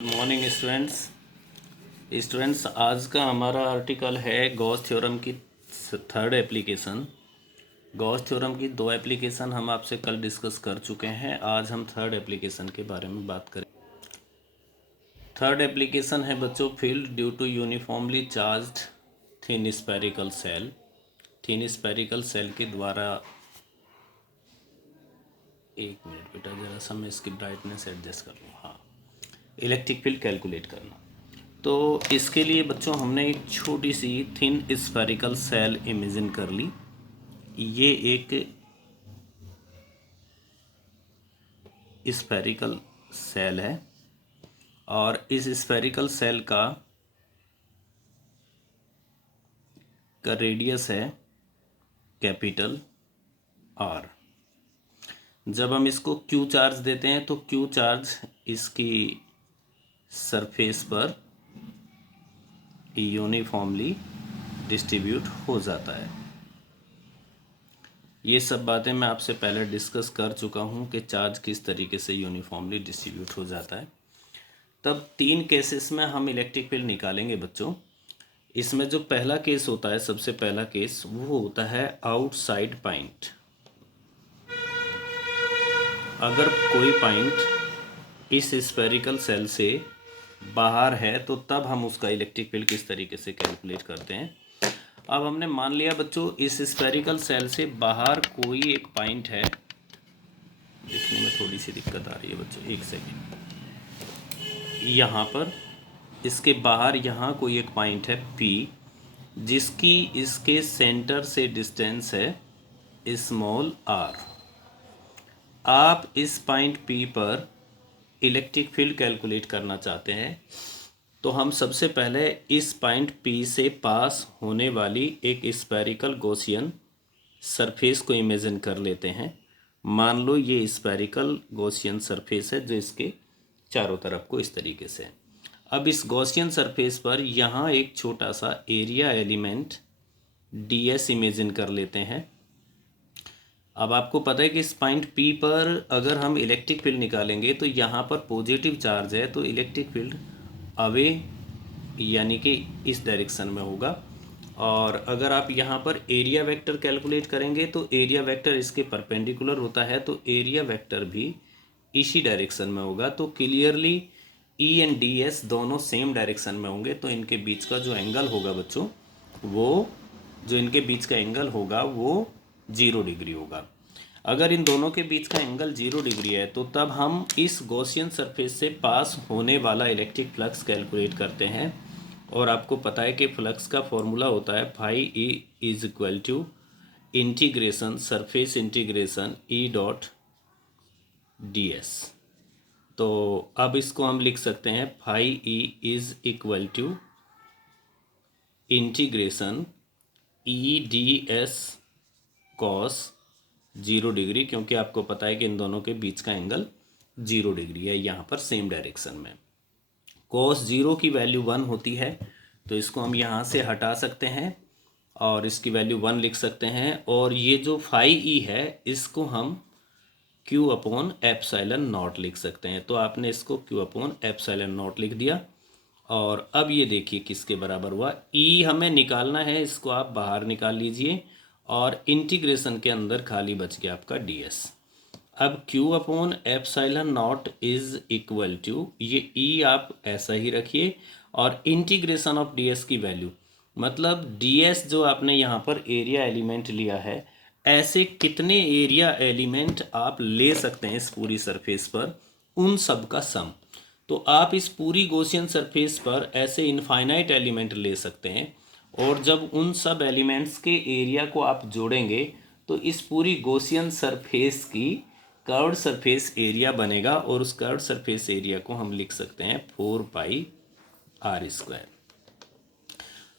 Good morning students आज का हमारा आर्टिकल है गॉस थ्योरम की थर्ड एप्लीकेशन। गॉस थ्योरम की दो एप्लीकेशन हम आपसे कल डिस्कस कर चुके हैं। आज हम थर्ड एप्लीकेशन के बारे में बात करें। थर्ड एप्लीकेशन है बच्चों, field due to uniformly charged thin spherical shell. Thin spherical shell के द्वारा, एक मिनट बेटा ज़रा सा मैं इसकी ब्राइटनेस एडजस्ट कर लूँ। हाँ, इलेक्ट्रिक फील्ड कैलकुलेट करना। तो इसके लिए बच्चों हमने एक छोटी सी थिन स्फेरिकल सेल इमेजिन कर ली। ये एक स्फेरिकल सेल है और इस स्फेरिकल सेल का रेडियस है कैपिटल आर। जब हम इसको क्यू चार्ज देते हैं तो क्यू चार्ज इसकी सरफेस पर यूनिफॉर्मली डिस्ट्रीब्यूट हो जाता है। ये सब बातें मैं आपसे पहले डिस्कस कर चुका हूँ कि चार्ज किस तरीके से यूनिफॉर्मली डिस्ट्रीब्यूट हो जाता है। तब तीन केसेस में हम इलेक्ट्रिक फील्ड निकालेंगे बच्चों। इसमें जो पहला केस होता है, सबसे पहला केस वो होता है आउटसाइड पॉइंट। अगर कोई पॉइंट इस स्फेरिकल सेल से बाहर है तो तब हम उसका इलेक्ट्रिक फील्ड किस तरीके से कैलकुलेट करते हैं। अब हमने मान लिया बच्चों इस स्फेरिकल सेल से बाहर कोई एक पॉइंट है। दिखने में थोड़ी सी दिक्कत आ रही है बच्चों, एक सेकेंड। यहाँ पर इसके बाहर यहाँ कोई एक पॉइंट है P, जिसकी इसके सेंटर से डिस्टेंस है स्मॉल r। आप इस पॉइंट P पर इलेक्ट्रिक फील्ड कैलकुलेट करना चाहते हैं तो हम सबसे पहले इस पॉइंट P से पास होने वाली एक स्फेरिकल गॉसियन सरफेस को इमेजिन कर लेते हैं। मान लो ये स्फेरिकल गॉसियन सरफेस है जो इसके चारों तरफ को इस तरीके से। अब इस गॉसियन सरफेस पर यहाँ एक छोटा सा एरिया एलिमेंट ds इमेजिन कर लेते हैं। अब आपको पता है कि इस पॉइंट P पर अगर हम इलेक्ट्रिक फील्ड निकालेंगे तो यहाँ पर पॉजिटिव चार्ज है तो इलेक्ट्रिक फील्ड अवे यानी कि इस डायरेक्शन में होगा। और अगर आप यहाँ पर एरिया वेक्टर कैलकुलेट करेंगे तो एरिया वेक्टर इसके परपेंडिकुलर होता है तो एरिया वेक्टर भी इसी डायरेक्शन में होगा। तो क्लियरली E एंड DS दोनों सेम डायरेक्शन में होंगे तो इनके बीच का जो एंगल होगा बच्चों, वो जो इनके बीच का एंगल होगा वो 0 डिग्री होगा। अगर इन दोनों के बीच का एंगल 0 डिग्री है तो तब हम इस गॉसियन सरफेस से पास होने वाला इलेक्ट्रिक फ्लक्स कैलकुलेट करते हैं। और आपको पता है कि फ्लक्स का फॉर्मूला होता है phi E is equal to integration surface integration E dot ds। तो अब इसको हम लिख सकते हैं phi E is equal to integration EDS cos 0 degree, क्योंकि आपको पता है कि इन दोनों के बीच का एंगल 0 डिग्री है यहाँ पर सेम डायरेक्शन में। कॉस 0 की वैल्यू 1 होती है तो इसको हम यहाँ से हटा सकते हैं और इसकी वैल्यू 1 लिख सकते हैं। और ये जो फाई E है इसको हम Q अपॉन एप्सिलॉन नॉट लिख सकते हैं। तो आपने इसको Q अपॉन एप्सिलॉन नॉट लिख दिया। और अब ये देखिए किसके बराबर हुआ, E हमें निकालना है, इसको आप बाहर निकाल लीजिए और इंटीग्रेशन के अंदर खाली बच गया आपका ds। अब Q upon epsilon naught is equal to, ये E आप ऐसा ही रखिए और इंटीग्रेशन ऑफ ds की वैल्यू, मतलब ds जो आपने यहाँ पर एरिया एलिमेंट लिया है, ऐसे कितने एरिया एलिमेंट आप ले सकते हैं इस पूरी सरफेस पर, उन सब का सम। तो आप इस पूरी गॉसियन सरफेस पर ऐसे इनफाइनाइट एलिमेंट ले सकते हैं और जब उन सब एलिमेंट्स के एरिया को आप जोड़ेंगे तो इस पूरी गॉसियन सरफेस की कर्व्ड सरफेस एरिया बनेगा और उस कर्व्ड सरफेस एरिया को हम लिख सकते हैं 4πr²।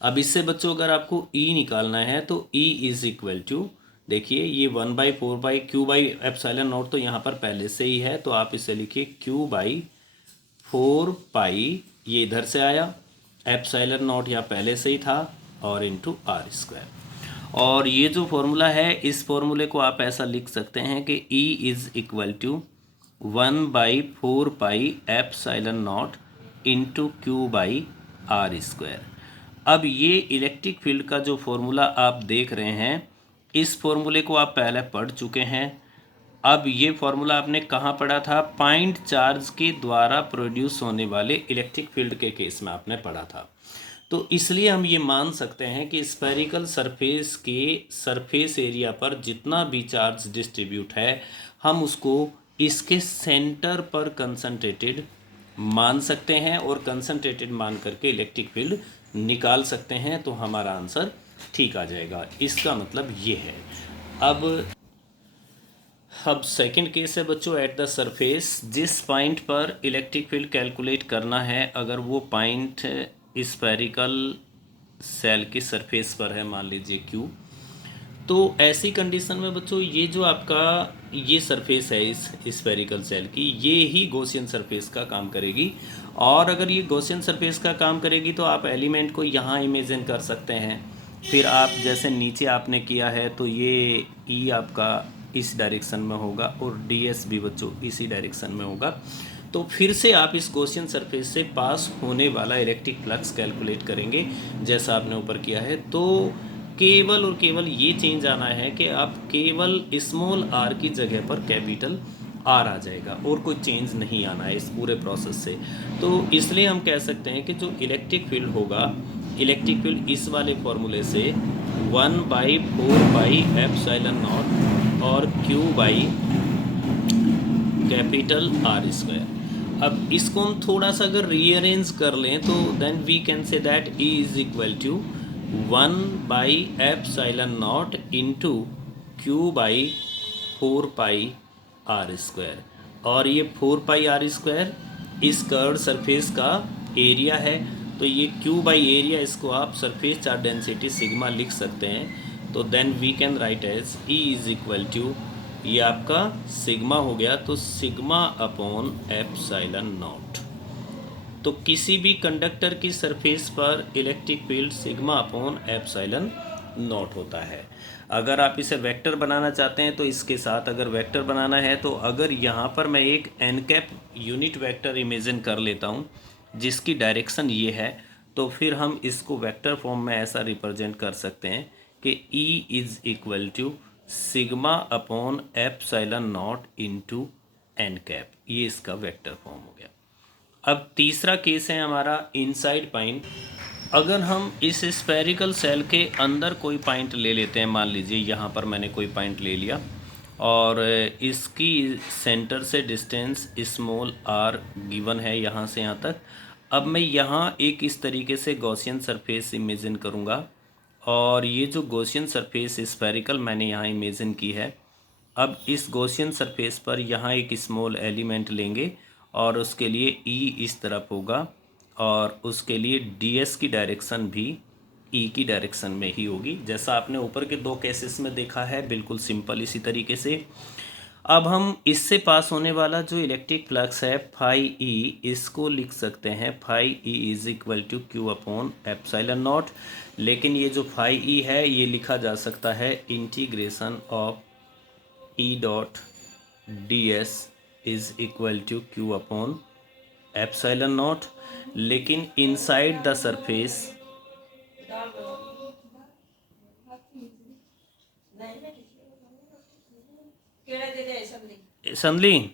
अब इससे बच्चों अगर आपको E निकालना है तो E इज इक्वल टू, देखिए ये 1/4 Q बाई एप्सिलॉन नॉट तो यहाँ पर पहले से ही है तो आप इसे लिखिए Q/4π, ये इधर से आया, एप्सिलॉन नॉट यहाँ पहले से ही था और इंटू r²। और ये जो फॉर्मूला है इस फॉर्मूले को आप ऐसा लिख सकते हैं कि E is equal to 1/4π epsilon not into Q by R square. अब ये इलेक्ट्रिक फील्ड का जो फॉर्मूला आप देख रहे हैं, इस फॉर्मूले को आप पहले पढ़ चुके हैं। अब ये फॉर्मूला आपने कहाँ पढ़ा था? पॉइंट चार्ज के द्वारा प्रोड्यूस होने वाले इलेक्ट्रिक फील्ड के केस में आपने पढ़ा था। तो इसलिए हम ये मान सकते हैं कि स्फेरिकल सरफेस के सरफेस एरिया पर जितना भी चार्ज डिस्ट्रीब्यूट है, हम उसको इसके सेंटर पर कंसंट्रेटेड मान सकते हैं और कंसंट्रेटेड मान करके इलेक्ट्रिक फील्ड निकाल सकते हैं। तो हमारा आंसर ठीक आ जाएगा। इसका मतलब ये है। अब सेकंड केस है बच्चों, एट द सरफेस। जिस पॉइंट पर इलेक्ट्रिक फील्ड कैलकुलेट करना है, अगर वो पॉइंट स्फेरिकल सेल की सरफेस पर है, मान लीजिए क्यू, तो ऐसी कंडीशन में बच्चों ये जो आपका ये सरफेस है इस स्फेरिकल सेल की, ये ही गॉसियन सरफेस का काम करेगी। और अगर ये गॉसियन सरफेस का काम करेगी तो आप एलिमेंट को यहाँ इमेजिन कर सकते हैं। फिर आप जैसे नीचे आपने किया है तो ये ई आपका इस डायरेक्शन में होगा और डी एस भी बच्चों इसी डायरेक्शन में होगा। तो फिर से आप इस गॉसियन सरफेस से पास होने वाला इलेक्ट्रिक फ्लक्स कैलकुलेट करेंगे जैसा आपने ऊपर किया है। तो केवल और केवल ये चेंज आना है कि आप केवल स्मॉल आर की जगह पर कैपिटल आर आ जाएगा और कोई चेंज नहीं आना है इस पूरे प्रोसेस से। तो इसलिए हम कह सकते हैं कि जो इलेक्ट्रिक फील्ड होगा, इलेक्ट्रिक फील्ड इस वाले फॉर्मूले से 1/4πε0 और Q by capital R square. अब इसको हम थोड़ा सा अगर रीअरेंज कर लें तो then we can say that E is equal to 1/ε0 into Q by 4πr square. और ये 4πr² इस कर्व सरफेस का एरिया है। तो ये Q बाई एरिया, इसको आप सरफेस चार्ज डेंसिटी सिग्मा लिख सकते हैं। तो then we can write as E is equal to, ये आपका सिग्मा हो गया, तो सिग्मा अपॉन ε0। तो किसी भी कंडक्टर की सरफेस पर इलेक्ट्रिक फील्ड सिग्मा अपॉन ε0 होता है। अगर आप इसे वेक्टर बनाना चाहते हैं तो इसके साथ अगर वेक्टर बनाना है तो अगर यहाँ पर मैं एक n cap unit vector imagine कर लेता हूँ जिसकी डायरेक्शन ये है, तो फिर हम इसको वेक्टर फॉर्म में ऐसा रिप्रेजेंट कर सकते हैं कि E is equal to sigma upon ε0 into n cap. ये इसका वेक्टर फॉर्म हो गया। अब तीसरा केस है हमारा इनसाइड पॉइंट। अगर हम इस स्फेरिकल सेल के अंदर कोई पॉइंट ले लेते हैं, मान लीजिए यहाँ पर मैंने कोई पॉइंट ले लिया और इसकी सेंटर से डिस्टेंस स्मॉल r गिवन है यहाँ से यहाँ तक। अब मैं यहाँ एक इस तरीके से गॉसियन सरफेस इमेजिन करूँगा और ये जो गॉसियन सरफेस स्फेरिकल मैंने यहाँ इमेजिन की है, अब इस गॉसियन सरफेस पर यहाँ एक स्मॉल एलिमेंट लेंगे और उसके लिए E इस तरफ होगा और उसके लिए DS की डायरेक्शन भी E की डायरेक्शन में ही होगी, जैसा आपने ऊपर के दो केसेस में देखा है, बिल्कुल सिंपल इसी तरीके से। अब हम इससे पास होने वाला जो इलेक्ट्रिक फ्लक्स है फाई E, इसको लिख सकते हैं phi E is equal to Q upon ε0। लेकिन ये जो फाई E है ये लिखा जा सकता है integration of E dot DS is equal to Q upon ε0। लेकिन इनसाइड द सरफेस समझली,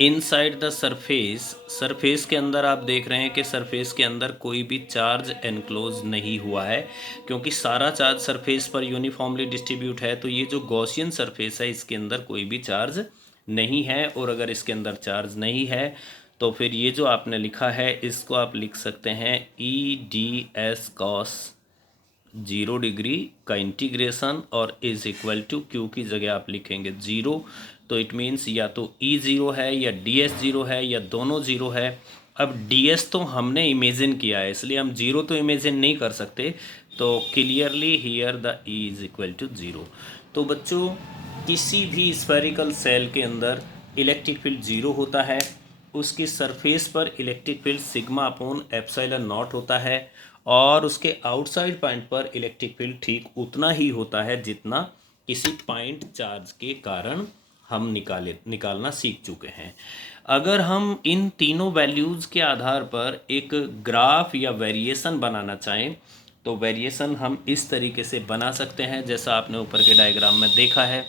इनसाइड द सरफेस के अंदर आप देख रहे हैं कि सरफेस के अंदर कोई भी चार्ज एनक्लोज नहीं हुआ है, क्योंकि सारा चार्ज सरफेस पर यूनिफॉर्मली डिस्ट्रीब्यूट है। तो ये जो गॉसियन सरफेस है इसके अंदर कोई भी चार्ज नहीं है, और अगर इसके अंदर चार्ज नहीं है तो फिर ये जो आपने लिखा है इसको आप लिख सकते हैं EdS cos 0 डिग्री का इंटीग्रेशन और इज इक्वल टू Q की जगह आप लिखेंगे 0। तो इट मीन्स या तो E 0 है या DS 0 है या दोनों 0 है। अब DS तो हमने इमेजिन किया है इसलिए हम 0 तो इमेजिन नहीं कर सकते, तो clearly here the E is equal to 0। तो बच्चों किसी भी स्फेरिकल सेल के अंदर इलेक्ट्रिक फील्ड 0 होता है, उसकी सरफेस पर इलेक्ट्रिक फील्ड सिग्मा अपॉन ε0 होता है और उसके आउटसाइड पॉइंट पर इलेक्ट्रिक फील्ड ठीक उतना ही होता है जितना किसी पॉइंट चार्ज के कारण हम निकालना सीख चुके हैं। अगर हम इन तीनों वैल्यूज़ के आधार पर एक ग्राफ या वेरिएशन बनाना चाहें तो वेरिएशन हम इस तरीके से बना सकते हैं जैसा आपने ऊपर के डायग्राम में देखा है।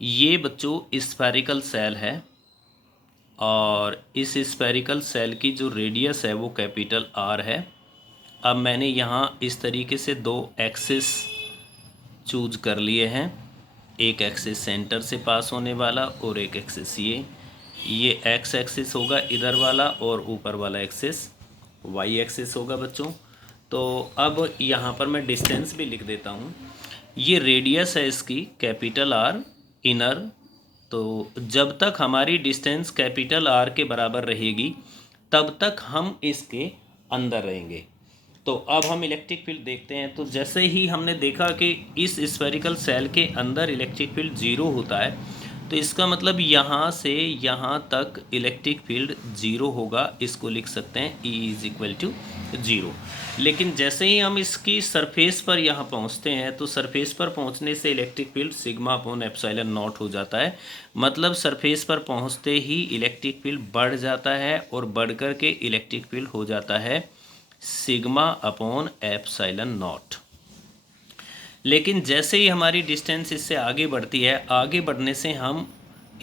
ये बच्चों स्फेरिकल सेल है और इस स्फेरिकल सेल की जो रेडियस है वो कैपिटल आर है। अब मैंने यहाँ इस तरीके से दो एक्सिस चूज कर लिए हैं, एक एक्सिस सेंटर से पास होने वाला और एक एक्सिस ये एक्स एक्सिस होगा इधर वाला और ऊपर वाला एक्सिस वाई एक्सिस होगा बच्चों। तो अब यहाँ पर मैं डिस्टेंस भी लिख देता हूँ। ये रेडियस है इसकी कैपिटल आर इनर, तो जब तक हमारी डिस्टेंस कैपिटल आर के बराबर रहेगी तब तक हम इसके अंदर रहेंगे। तो अब हम इलेक्ट्रिक फील्ड देखते हैं। तो जैसे ही हमने देखा कि इस स्फेरिकल सेल के अंदर इलेक्ट्रिक फील्ड ज़ीरो होता है, तो इसका मतलब यहाँ से यहाँ तक इलेक्ट्रिक फील्ड ज़ीरो होगा। इसको लिख सकते हैं E is equal to zero. लेकिन जैसे ही हम इसकी सरफेस पर यहाँ पहुँचते हैं तो सरफेस पर पहुँचने से electric field sigma upon epsilon not हो जाता है। मतलब सरफेस पर पहुँचते ही इलेक्ट्रिक फील्ड बढ़ जाता है और बढ़ कर के इलेक्ट्रिक फील्ड हो जाता है सिग्मा अपॉन एप्सिलॉन नॉट। लेकिन जैसे ही हमारी डिस्टेंस इससे आगे बढ़ती है, आगे बढ़ने से हम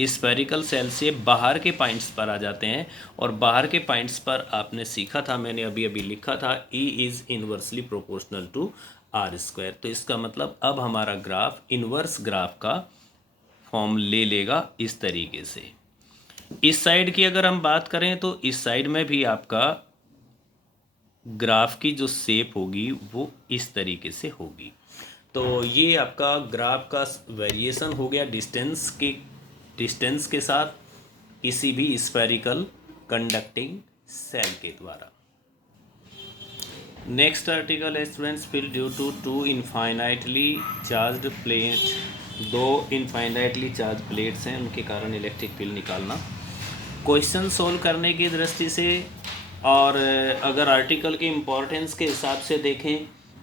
स्फेरिकल सेल से बाहर के पॉइंट्स पर आ जाते हैं और बाहर के पॉइंट्स पर आपने सीखा था, मैंने अभी अभी लिखा था E is inversely proportional to r square. तो इसका मतलब अब हमारा ग्राफ इन्वर्स ग्राफ का फॉर्म ले लेगा इस तरीके से। इस साइड की अगर हम बात करें तो इस साइड में भी आपका ग्राफ की जो शेप होगी वो इस तरीके से होगी। तो ये आपका ग्राफ का वेरिएशन हो गया डिस्टेंस के साथ किसी भी स्फेरिकल कंडक्टिंग सेल के द्वारा। नेक्स्ट आर्टिकल है students, field due to two infinitely charged plate. दो इनफाइनाइटली चार्ज प्लेट्स हैं, उनके कारण इलेक्ट्रिक फील्ड निकालना। क्वेश्चन सोल्व करने की दृष्टि से और अगर आर्टिकल के इम्पोर्टेंस के हिसाब से देखें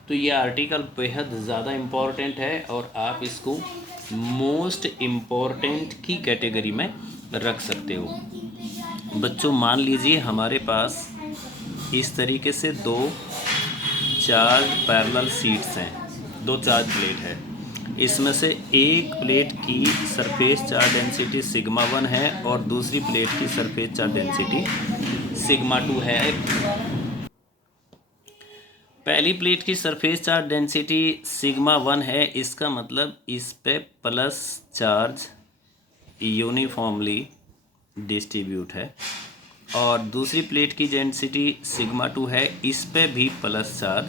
तो ये आर्टिकल बेहद ज़्यादा इम्पोर्टेंट है और आप इसको मोस्ट इम्पोर्टेंट की कैटेगरी में रख सकते हो। बच्चों मान लीजिए हमारे पास इस तरीके से दो चार्ज पैरेलल शीट्स हैं, दो चार्ज प्लेट है। इसमें से एक प्लेट की सरफेस चार्ज डेंसिटी सिग्मा 1 है और दूसरी प्लेट की सरफेस चार्ज डेंसिटी सिग्मा 2 है। पहली प्लेट की सरफेस चार्ज डेंसिटी सिग्मा 1 है, इसका मतलब इस पे प्लस चार्ज यूनिफॉर्मली डिस्ट्रीब्यूट है और दूसरी प्लेट की डेंसिटी सिग्मा 2 है, इस पे भी प्लस चार्ज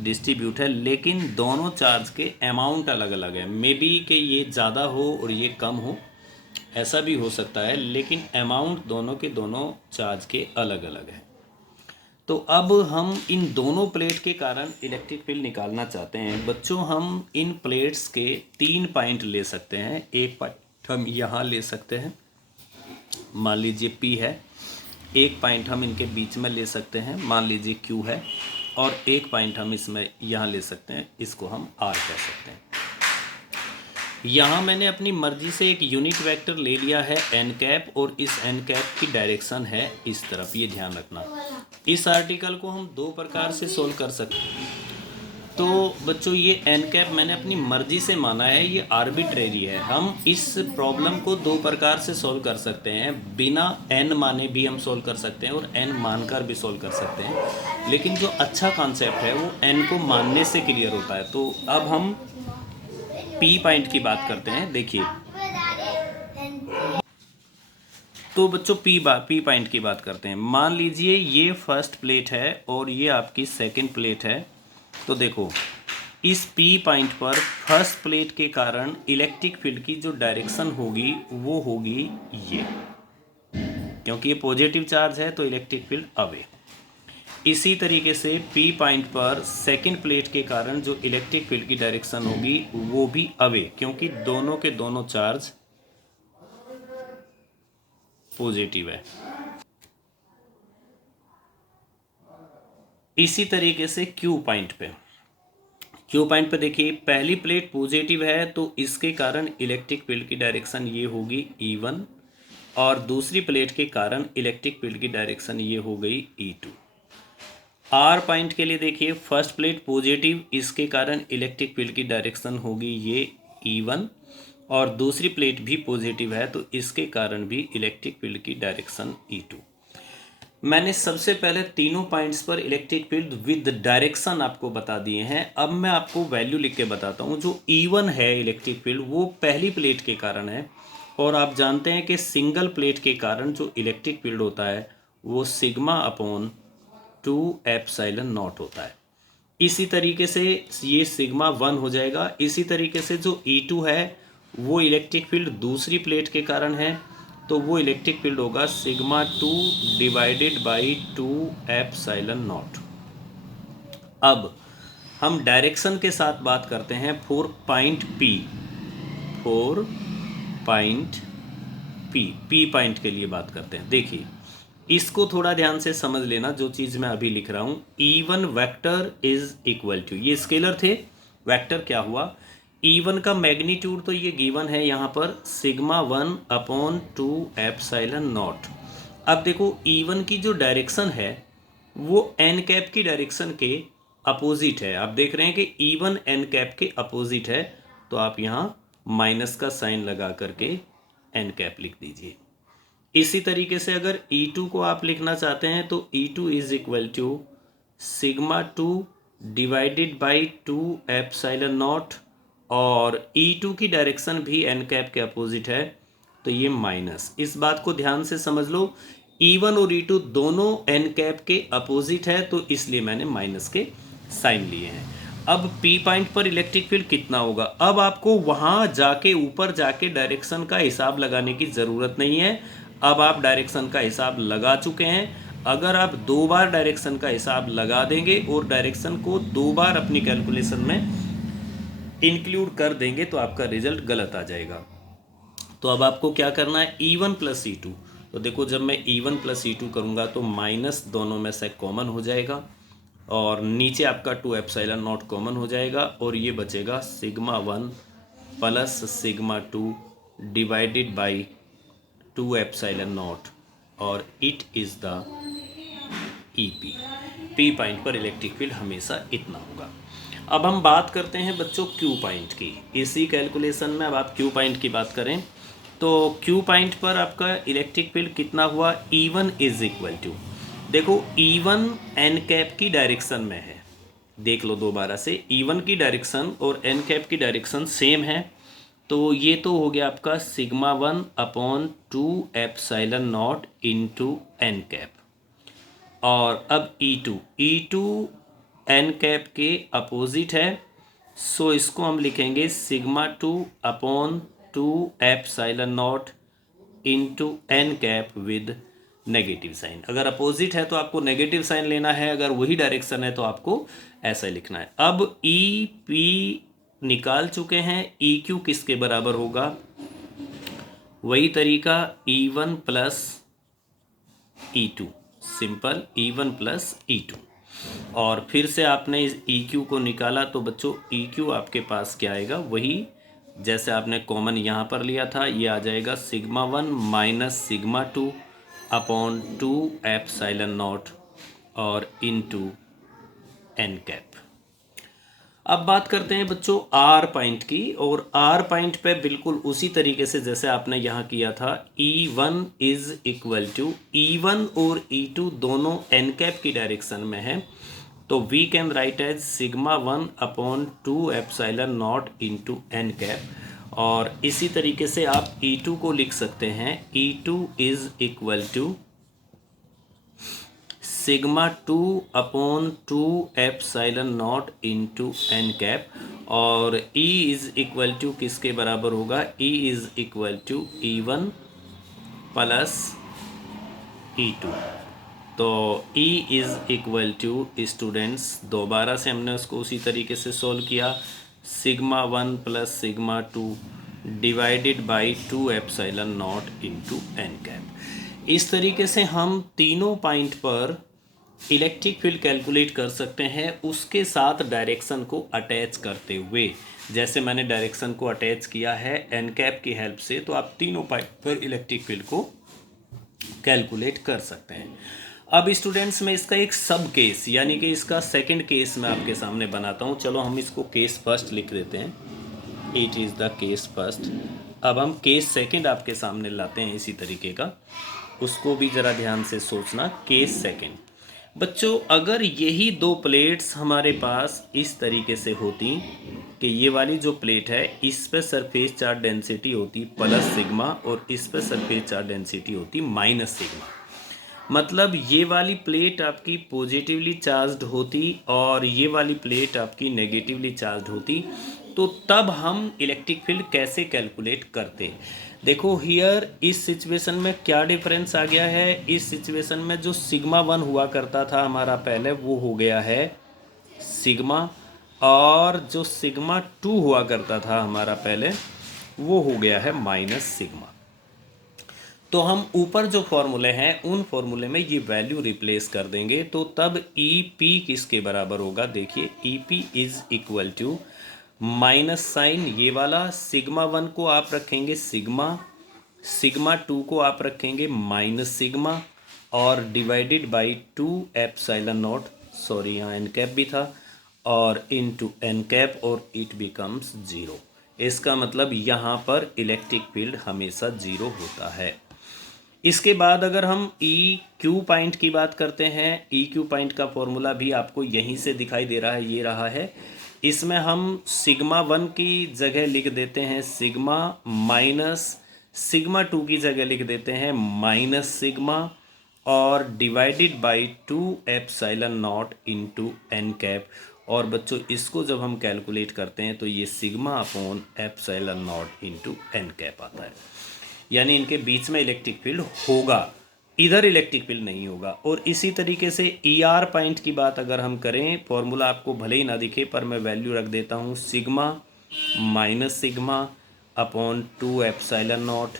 डिस्ट्रीब्यूट है। लेकिन दोनों चार्ज के अमाउंट अलग अलग है। मे बी कि ये ज़्यादा हो और ये कम हो, ऐसा भी हो सकता है, लेकिन अमाउंट दोनों के दोनों चार्ज के अलग अलग है। तो अब हम इन दोनों प्लेट के कारण इलेक्ट्रिक फील्ड निकालना चाहते हैं। बच्चों हम इन प्लेट्स के 3 पॉइंट ले सकते हैं। एक पॉइंट हम यहाँ ले सकते हैं, मान लीजिए P है। एक पॉइंट हम इनके बीच में ले सकते हैं, मान लीजिए Q है। और एक पॉइंट हम इसमें यहाँ ले सकते हैं, इसको हम R कह सकते हैं। यहाँ मैंने अपनी मर्जी से एक यूनिट वेक्टर ले लिया है n कैप और इस n कैप की डायरेक्शन है इस तरफ, ये ध्यान रखना। इस आर्टिकल को हम दो प्रकार से सोल्व कर सकते हैं। तो बच्चों ये n कैप मैंने अपनी मर्जी से माना है, ये आर्बिट्रेरी है। हम इस प्रॉब्लम को दो प्रकार से सोल्व कर सकते हैं, बिना n माने भी हम सोल्व कर सकते हैं और n मानकर भी सोल्व कर सकते हैं। लेकिन जो अच्छा कॉन्सेप्ट है वो n को मानने से क्लियर होता है। तो अब हम P पॉइंट की बात करते हैं। देखिए तो बच्चों P पॉइंट की बात करते हैं। मान लीजिए ये फर्स्ट प्लेट है और ये आपकी सेकंड प्लेट है। तो देखो इस P पॉइंट पर फर्स्ट प्लेट के कारण इलेक्ट्रिक फील्ड की जो डायरेक्शन होगी वो होगी ये, क्योंकि ये पॉजिटिव चार्ज है तो इलेक्ट्रिक फील्ड अवे। इसी तरीके से P पॉइंट पर सेकंड प्लेट के कारण जो इलेक्ट्रिक फील्ड की डायरेक्शन होगी वो भी अवे, क्योंकि दोनों के दोनों चार्ज पॉजिटिव है। इसी तरीके से Q पॉइंट पे क्यू पॉइंट पे देखिए, पहली प्लेट पॉजिटिव है तो इसके कारण इलेक्ट्रिक फील्ड की डायरेक्शन ये होगी E1, और दूसरी प्लेट के कारण इलेक्ट्रिक फील्ड की डायरेक्शन ये हो गई E2। आर पॉइंट के लिए देखिए, फर्स्ट प्लेट पॉजिटिव, इसके कारण इलेक्ट्रिक फील्ड की डायरेक्शन होगी ये E1, और दूसरी प्लेट भी पॉजिटिव है तो इसके कारण भी इलेक्ट्रिक फील्ड की डायरेक्शन E2। मैंने सबसे पहले तीनों पॉइंट्स पर इलेक्ट्रिक फील्ड विद डायरेक्शन आपको बता दिए हैं। अब मैं आपको वैल्यू लिख के बताता हूँ। जो E1 है इलेक्ट्रिक फील्ड, वो पहली प्लेट के कारण है, और आप जानते हैं कि सिंगल प्लेट के कारण जो इलेक्ट्रिक फील्ड होता है वो सिग्मा अपॉन 2 एप्सिलॉन नॉट होता है। इसी तरीके से ये सिग्मा 1 हो जाएगा। इसी तरीके से जो E2 है वो इलेक्ट्रिक फील्ड दूसरी प्लेट के कारण है, तो वो इलेक्ट्रिक फील्ड होगा sigma 2 divided by 2 epsilon not. अब हम डायरेक्शन के साथ बात करते हैं for point P। For point P point के लिए बात करते हैं। देखिए, इसको थोड़ा ध्यान से समझ लेना, जो चीज़ मैं अभी लिख रहा हूँ। E1 vector is equal to, ये स्केलर थे, वेक्टर क्या हुआ, E1 का मैग्नीट्यूड तो ये गिवन है यहाँ पर, सिग्मा 1 अपॉन 2 एप्सिलॉन नॉट। अब देखो, E1 की जो डायरेक्शन है वो एन कैप की डायरेक्शन के अपोजिट है। आप देख रहे हैं कि E1 एन कैप के अपोजिट है, तो आप यहाँ माइनस का साइन लगा करके एन कैप लिख दीजिए। इसी तरीके से अगर E2 को आप लिखना चाहते हैं तो E2 is equal to sigma 2 divided by 2 epsilon naught, और E2 की डायरेक्शन भी एन कैप के अपोजिट है, तो ये माइनस। इस बात को ध्यान से समझ लो, E1 और E2 दोनों एन कैप के अपोजिट है, तो इसलिए मैंने माइनस के साइन लिए हैं। अब P पॉइंट पर इलेक्ट्रिक फील्ड कितना होगा, अब आपको वहाँ जाके ऊपर जाके डायरेक्शन का हिसाब लगाने की ज़रूरत नहीं है। अब आप डायरेक्शन का हिसाब लगा चुके हैं। अगर आप 2 बार डायरेक्शन का हिसाब लगा देंगे और डायरेक्शन को 2 बार अपनी कैलकुलेशन में इंक्लूड कर देंगे तो आपका रिजल्ट गलत आ जाएगा। तो अब आपको क्या करना है, E1 प्लस E2। तो देखो, जब मैं E1 प्लस E2 करूँगा तो माइनस दोनों में से कॉमन हो जाएगा, और नीचे आपका 2 एप्सिलॉन नॉट कॉमन हो जाएगा, और ये बचेगा sigma 1 plus sigma 2 divided by 2 epsilon naught, और it is the EP। P point पर इलेक्ट्रिक फील्ड हमेशा इतना होगा। अब हम बात करते हैं बच्चों Q पॉइंट की। इसी कैलकुलेशन में अब आप Q पॉइंट की बात करें तो Q पॉइंट पर आपका इलेक्ट्रिक फील्ड कितना हुआ, E1 इज इक्वल टू, देखो E1 एन कैप की डायरेक्शन में है, देख लो दोबारा से, E1 की डायरेक्शन और एन कैप की डायरेक्शन सेम है, तो ये तो हो गया आपका sigma 1 upon 2 epsilon not into n cap. और अब E2 एन कैप के अपोजिट है, सो इसको हम लिखेंगे sigma 2 upon 2 epsilon not into n cap with negative sign. अगर अपोजिट है तो आपको नेगेटिव साइन लेना है, अगर वही डायरेक्शन है तो आपको ऐसा लिखना है। अब EP निकाल चुके हैं, EQ किसके बराबर होगा, वही तरीका E1 plus E2, simple E1 plus E2, और फिर से आपने इस EQ को निकाला तो बच्चों EQ आपके पास क्या आएगा, वही जैसे आपने कॉमन यहाँ पर लिया था, ये आ जाएगा sigma 1 minus sigma 2 upon 2 epsilon naught और इनटू एन कैप। अब बात करते हैं बच्चों R पॉइंट की, और R पॉइंट पे बिल्कुल उसी तरीके से जैसे आपने यहाँ किया था, E1 is equal to, E1 और E2 दोनों एन कैप की डायरेक्शन में है, तो we can write as sigma 1 upon 2 epsilon not into n cap. और इसी तरीके से आप E2 को लिख सकते हैं, E2 is equal to sigma 2 upon 2 epsilon not into n cap, और E इज इक्वल टू किसके बराबर होगा, E is equal to E1 plus E2। तो E is equal to, students दोबारा से हमने उसको उसी तरीके से सॉल्व किया, sigma 1 plus sigma 2 divided by 2 epsilon not into n cap. इस तरीके से हम तीनों पॉइंट पर इलेक्ट्रिक फील्ड कैलकुलेट कर सकते हैं उसके साथ डायरेक्शन को अटैच करते हुए। जैसे मैंने डायरेक्शन को अटैच किया है एन कैप की हेल्प से, तो आप तीनों पॉइंट पर इलेक्ट्रिक फील्ड को कैलकुलेट कर सकते हैं। अब स्टूडेंट्स में इसका एक सब केस यानी कि इसका सेकंड केस मैं आपके सामने बनाता हूं। चलो हम इसको केस फर्स्ट लिख देते हैं, it is the case first. अब हम केस सेकंड आपके सामने लाते हैं इसी तरीके का, उसको भी ज़रा ध्यान से सोचना। केस सेकंड बच्चों, अगर यही दो प्लेट्स हमारे पास इस तरीके से होती कि ये वाली जो प्लेट है इस पे सरफेस चार्ज डेंसिटी होती प्लस सिग्मा और इस पे सरफेस चार्ज डेंसिटी होती माइनस सिग्मा, मतलब ये वाली प्लेट आपकी पॉजिटिवली चार्ज्ड होती और ये वाली प्लेट आपकी नेगेटिवली चार्ज्ड होती, तो तब हम इलेक्ट्रिक फील्ड कैसे कैलकुलेट करते। देखो हियर इस सिचुएशन में क्या डिफरेंस आ गया है। इस सिचुएशन में जो सिग्मा 1 हुआ करता था हमारा पहले, वो हो गया है सिग्मा, और जो सिग्मा 2 हुआ करता था हमारा पहले, वो हो गया है माइनस सिग्मा। तो हम ऊपर जो फॉर्मूले हैं उन फॉर्मूले में ये वैल्यू रिप्लेस कर देंगे, तो तब ई पी किसके बराबर होगा। देखिए E P is equal to minus sign ये वाला, सिग्मा 1 को आप रखेंगे सिग्मा, सिग्मा 2 को आप रखेंगे माइनस सिग्मा, और divided by 2 epsilon not, sorry यहाँ एन कैप भी था, और इनटू एन कैप, और इट बिकम्स जीरो। इसका मतलब यहाँ पर इलेक्ट्रिक फील्ड हमेशा जीरो होता है। इसके बाद अगर हम ई क्यू पॉइंट की बात करते हैं, ई क्यू पॉइंट का फॉर्मूला भी आपको यहीं से दिखाई दे रहा है, ये रहा है। इसमें हम सिग्मा 1 की जगह लिख देते हैं सिग्मा, माइनस सिग्मा 2 की जगह लिख देते हैं माइनस सिग्मा, और divided by 2 epsilon naught into N cap. और बच्चों इसको जब हम कैलकुलेट करते हैं तो ये sigma upon epsilon naught into N cap आता है, यानी इनके बीच में इलेक्ट्रिक फील्ड होगा, इधर इलेक्ट्रिक फील्ड नहीं होगा। और इसी तरीके से ई आर पॉइंट की बात अगर हम करें, फॉर्मूला आपको भले ही ना दिखे पर मैं वैल्यू रख देता हूँ sigma minus sigma upon 2 epsilon naught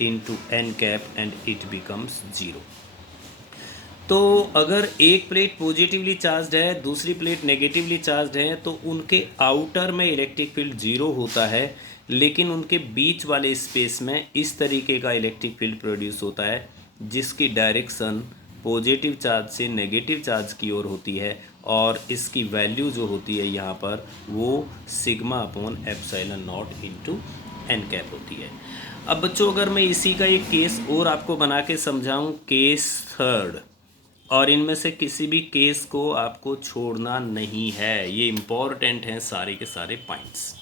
into N cap, and it becomes zero. तो अगर एक प्लेट पॉजिटिवली चार्ज्ड है दूसरी प्लेट नेगेटिवली चार्ज्ड है, तो उनके आउटर में इलेक्ट्रिक फील्ड जीरो होता है, लेकिन उनके बीच वाले स्पेस में इस तरीके का इलेक्ट्रिक फील्ड प्रोड्यूस होता है जिसकी डायरेक्शन पॉजिटिव चार्ज से नेगेटिव चार्ज की ओर होती है, और इसकी वैल्यू जो होती है यहाँ पर वो sigma upon epsilon naught into N cap होती है। अब बच्चों अगर मैं इसी का एक केस और आपको बना के समझाऊँ, केस थर्ड, और इनमें से किसी भी केस को आपको छोड़ना नहीं है, ये इम्पॉर्टेंट हैं सारे के सारे पॉइंट्स।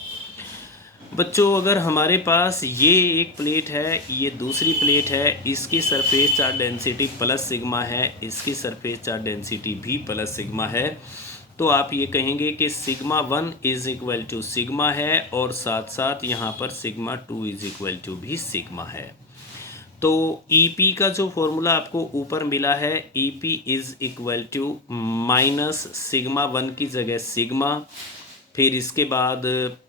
बच्चों अगर हमारे पास ये एक प्लेट है, ये दूसरी प्लेट है, इसकी surface charge density plus sigma है, इसकी सरफेस चार्ज डेंसिटी भी प्लस सिग्मा है, तो आप ये कहेंगे कि sigma 1 is equal to sigma है, और साथ साथ यहाँ पर सिग्मा 2 इज इक्वल टू भी सिग्मा है। तो ई पी का जो फॉर्मूला आपको ऊपर मिला है, E P is equal to minus sigma 1 की जगह सिग्मा, फिर इसके बाद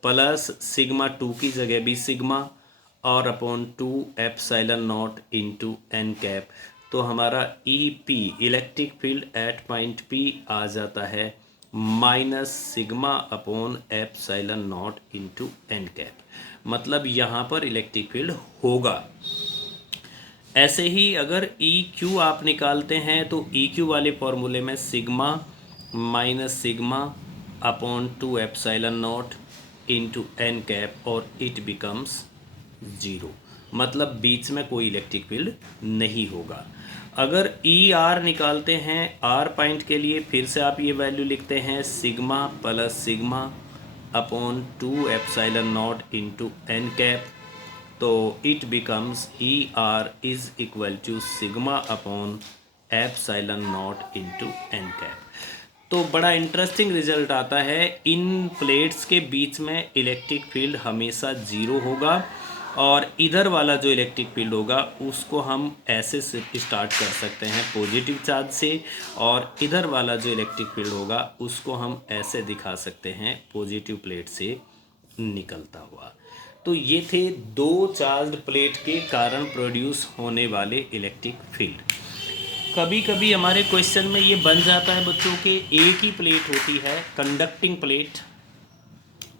प्लस सिग्मा 2 की जगह भी सिग्मा, और upon 2 epsilon naught into N cap. तो हमारा E P electric field at point P आ जाता है minus sigma upon epsilon naught into N cap, मतलब यहाँ पर इलेक्ट्रिक फील्ड होगा। ऐसे ही अगर ई क्यू आप निकालते हैं तो ई क्यू वाले फॉर्मूले में sigma minus sigma upon 2 epsilon naught into N cap, और इट बिकम्स जीरो, मतलब बीच में कोई इलेक्ट्रिक फील्ड नहीं होगा। अगर ई आर निकालते हैं आर पॉइंट के लिए, फिर से आप ये वैल्यू लिखते हैं sigma plus sigma upon 2 epsilon naught into N cap, तो it becomes E R is equal to sigma upon epsilon naught into N cap. तो बड़ा इंटरेस्टिंग रिजल्ट आता है, इन प्लेट्स के बीच में इलेक्ट्रिक फील्ड हमेशा जीरो होगा, और इधर वाला जो इलेक्ट्रिक फील्ड होगा उसको हम ऐसे से स्टार्ट कर सकते हैं पॉजिटिव चार्ज से, और इधर वाला जो इलेक्ट्रिक फील्ड होगा उसको हम ऐसे दिखा सकते हैं पॉजिटिव प्लेट से निकलता हुआ। तो ये थे दो चार्ज्ड प्लेट के कारण प्रोड्यूस होने वाले इलेक्ट्रिक फील्ड। कभी कभी हमारे क्वेश्चन में ये बन जाता है बच्चों के, एक ही प्लेट होती है कंडक्टिंग प्लेट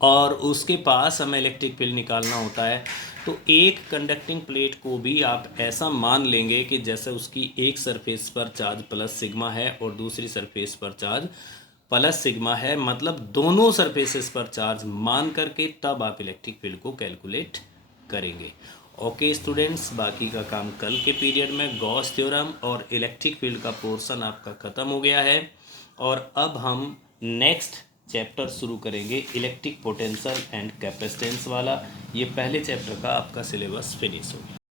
और उसके पास हमें इलेक्ट्रिक फील्ड निकालना होता है। तो एक कंडक्टिंग प्लेट को भी आप ऐसा मान लेंगे कि जैसे उसकी एक सरफेस पर चार्ज प्लस सिग्मा है और दूसरी सरफेस पर चार्ज प्लस सिग्मा है, मतलब दोनों सरफेसेस पर चार्ज मान करके तब आप इलेक्ट्रिक फील्ड को कैलकुलेट करेंगे। ओके स्टूडेंट्स, बाकी का काम कल के पीरियड में। गॉस थ्योरम और इलेक्ट्रिक फील्ड का पोर्शन आपका ख़त्म हो गया है और अब हम नेक्स्ट चैप्टर शुरू करेंगे इलेक्ट्रिक पोटेंशियल एंड कैपेसिटेंस वाला। ये पहले चैप्टर का आपका सिलेबस फिनिश हो गया।